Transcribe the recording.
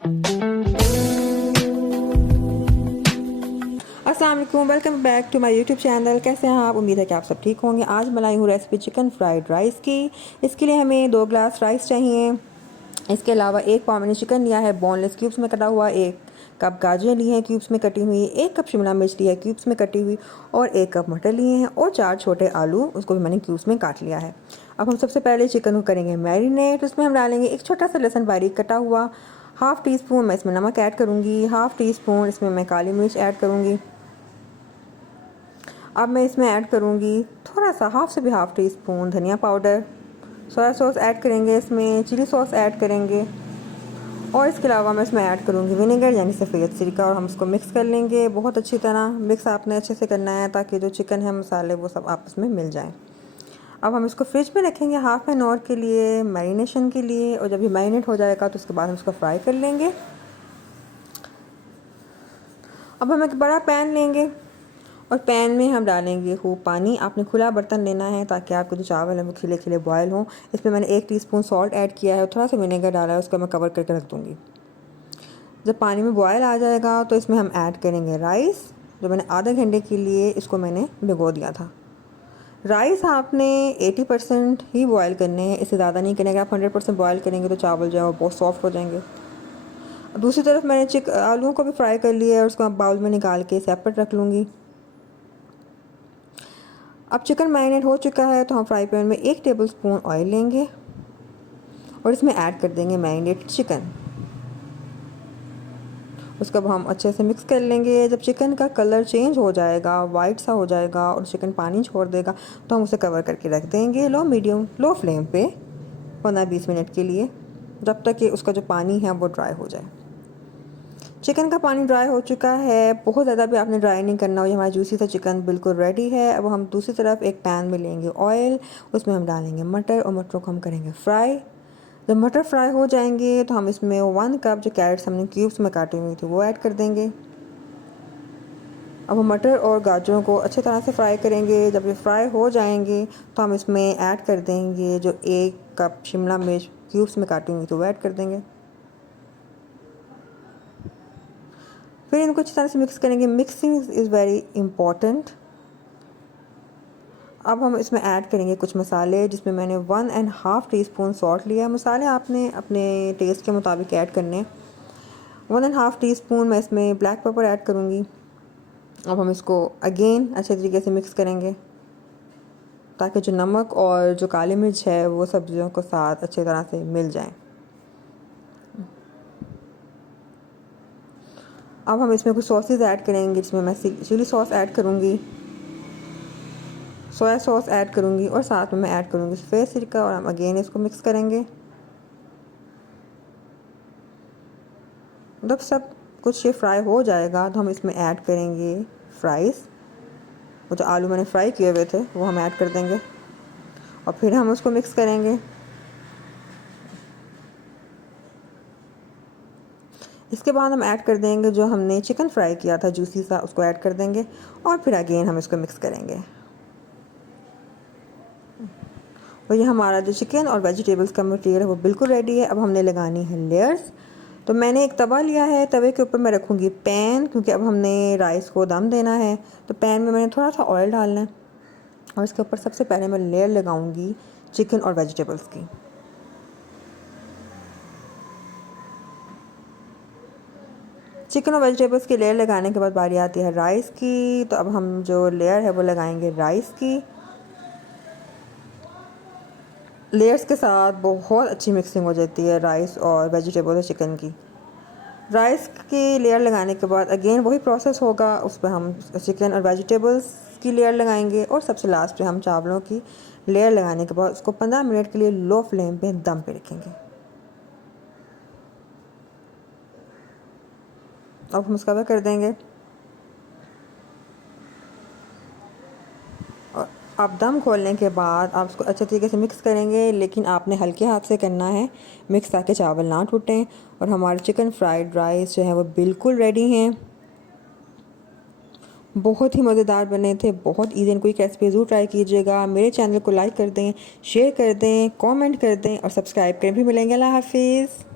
अस्सलाम वालेकुम, welcome back to my YouTube channel. कैसे हैं आप? उम्मीद है कि आप सब ठीक होंगे। आज मैं लाई हूँ रेसिपी चिकन फ्राइड राइस की। इसके लिए हमें 2 ग्लास राइस चाहिए। इसके अलावा 1 पाव मैंने चिकन लिया है बोनलेस क्यूब्स में कटा हुआ, 1 कप गाजर ली है क्यूब्स में कटी हुई, 1 कप शिमला मिर्च लिया है क्यूब्स में कटी हुई और 1 कप मटर लिए हैं और 4 छोटे आलू, उसको भी मैंने क्यूब्स में काट लिया है। अब हम सबसे पहले चिकन को करेंगे मैरिनेट। उसमें हम डालेंगे 1 छोटा सा लहसुन बारीक कटा हुआ, हाफ़ टी स्पून मैं इसमें नमक ऐड करूँगी, हाफ़ टी स्पून इसमें मैं काली मिर्च ऐड करूँगी। अब मैं इसमें ऐड करूँगी थोड़ा सा हाफ़ से भी हाफ़ टी स्पून धनिया पाउडर, सोया सॉस ऐड करेंगे, इसमें चिली सॉस ऐड करेंगे और इसके अलावा मैं इसमें ऐड करूँगी विनेगर यानी सफ़ेद सिरका और हम इसको मिक्स कर लेंगे बहुत अच्छी तरह। मिक्स आपने अच्छे से करना है ताकि जो चिकन है मसाले वो सब आपस में मिल जाएं। अब हम इसको फ्रिज में रखेंगे हाफ़ एन आवर के लिए मैरिनेशन के लिए, और जब ये मैरिनेट हो जाएगा तो उसके बाद हम इसको फ्राई कर लेंगे। अब हम एक बड़ा पैन लेंगे और पैन में हम डालेंगे खूब पानी। आपने खुला बर्तन लेना है ताकि आपके जो चावल हैं वो खिले खिले बॉयल हों। इसमें मैंने 1 टीस्पून सॉल्ट ऐड किया है और थोड़ा सा विनेगर डाला है, उसको मैं कवर करके रख दूँगी। जब पानी में बॉयल आ जाएगा तो इसमें हम ऐड करेंगे राइस, जो मैंने आधे घंटे के लिए इसको मैंने भिगो दिया था। राइस आपने 80% ही बॉयल करने हैं, इससे ज़्यादा नहीं करेंगे। आप 100% बॉयल करेंगे तो चावल जो है वो बहुत सॉफ्ट हो जाएंगे। दूसरी तरफ मैंने आलूओं को भी फ्राई कर लिया है और उसको बाउल में निकाल के सेपरेट रख लूँगी। अब चिकन मैरिनेट हो चुका है तो हम फ्राई पैन में 1 टेबलस्पून ऑयल लेंगे और इसमें ऐड कर देंगे मैरिनेटेड चिकन। उसको हम अच्छे से मिक्स कर लेंगे। जब चिकन का कलर चेंज हो जाएगा, वाइट सा हो जाएगा और चिकन पानी छोड़ देगा तो हम उसे कवर करके रख देंगे लो फ्लेम पे 15-20 मिनट के लिए, जब तक कि उसका जो पानी है वो ड्राई हो जाए। चिकन का पानी ड्राई हो चुका है, बहुत ज़्यादा भी आपने ड्राई नहीं करना हो। ये हमारा जूसी सा चिकन बिल्कुल रेडी है। अब हम दूसरी तरफ एक पैन में लेंगे ऑयल, उसमें हम डालेंगे मटर और मटरों को हम करेंगे फ्राई। जब मटर फ्राई हो जाएंगे तो हम इसमें 1 कप जो कैरेट्स हमने क्यूब्स में काटी हुई थी वो ऐड कर देंगे। अब हम मटर और गाजरों को अच्छी तरह से फ्राई करेंगे। जब ये फ्राई हो जाएंगे तो हम इसमें ऐड कर देंगे जो 1 कप शिमला मिर्च क्यूब्स में काटी हुई थी वो ऐड कर देंगे। फिर इनको अच्छी तरह से मिक्स करेंगे। Mixing is very important. अब हम इसमें ऐड करेंगे कुछ मसाले, जिसमें मैंने 1.5 टीस्पून सॉल्ट लिया है। मसाले आपने अपने टेस्ट के मुताबिक ऐड करने। 1.5 टीस्पून मैं इसमें ब्लैक पेपर ऐड करूँगी। अब हम इसको अगेन अच्छे तरीके से मिक्स करेंगे ताकि जो नमक और जो काली मिर्च है वो सब्जियों को साथ अच्छी तरह से मिल जाएं। अब हम इसमें कुछ सॉसेज ऐड करेंगे, जिसमें मैं चिली सॉस ऐड करूँगी, सोया सॉस ऐड करूँगी और साथ में मैं ऐड करूँगी सफ़ेद सिरका और हम अगेन इसको मिक्स करेंगे। जब सब कुछ ये फ्राई हो जाएगा तो हम इसमें ऐड करेंगे फ्राइज़। वो जो आलू मैंने फ्राई किए हुए थे वो हम ऐड कर देंगे और फिर हम उसको मिक्स करेंगे। इसके बाद हम ऐड कर देंगे जो हमने चिकन फ्राई किया था जूसी सा, उसको ऐड कर देंगे और फिर अगेन हम इसको मिक्स करेंगे। और ये हमारा जो चिकन और वेजिटेबल्स का मटेरियल है वो बिल्कुल रेडी है। अब हमने लगानी है लेयर्स। तो मैंने एक तवा लिया है, तवे के ऊपर मैं रखूँगी पैन, क्योंकि अब हमने राइस को दम देना है। तो पैन में मैंने थोड़ा सा ऑयल डालना है और इसके ऊपर सबसे पहले मैं लेयर लगाऊंगी चिकन और वेजिटेबल्स की। चिकन और वेजिटेबल्स की लेयर लगाने के बाद बारी आती है राइस की। तो अब हम जो लेयर है वो लगाएंगे राइस की। लेयर्स के साथ बहुत अच्छी मिक्सिंग हो जाती है राइस और वेजिटेबल और चिकन की। राइस की लेयर लगाने के बाद अगेन वही प्रोसेस होगा, उस पर हम चिकन और वेजिटेबल्स की लेयर लगाएंगे और सबसे लास्ट पे हम चावलों की लेयर लगाने के बाद उसको 15 मिनट के लिए लो फ्लेम पे दम पे रखेंगे। अब हम उसका कवर कर देंगे और आप दम खोलने के बाद आप उसको अच्छे तरीके से मिक्स करेंगे, लेकिन आपने हल्के हाथ से करना है मिक्स, ताकि चावल ना टूटें। और हमारे चिकन फ्राइड राइस जो है वो बिल्कुल रेडी हैं। बहुत ही मज़ेदार बने थे, बहुत ईजी एंड क्विक रेसिपी ज़रूर ट्राई कीजिएगा। मेरे चैनल को लाइक कर दें, शेयर कर दें, कमेंट कर दें और सब्सक्राइब करें। भी मिलेंगे। अल्लाह हाफिज़।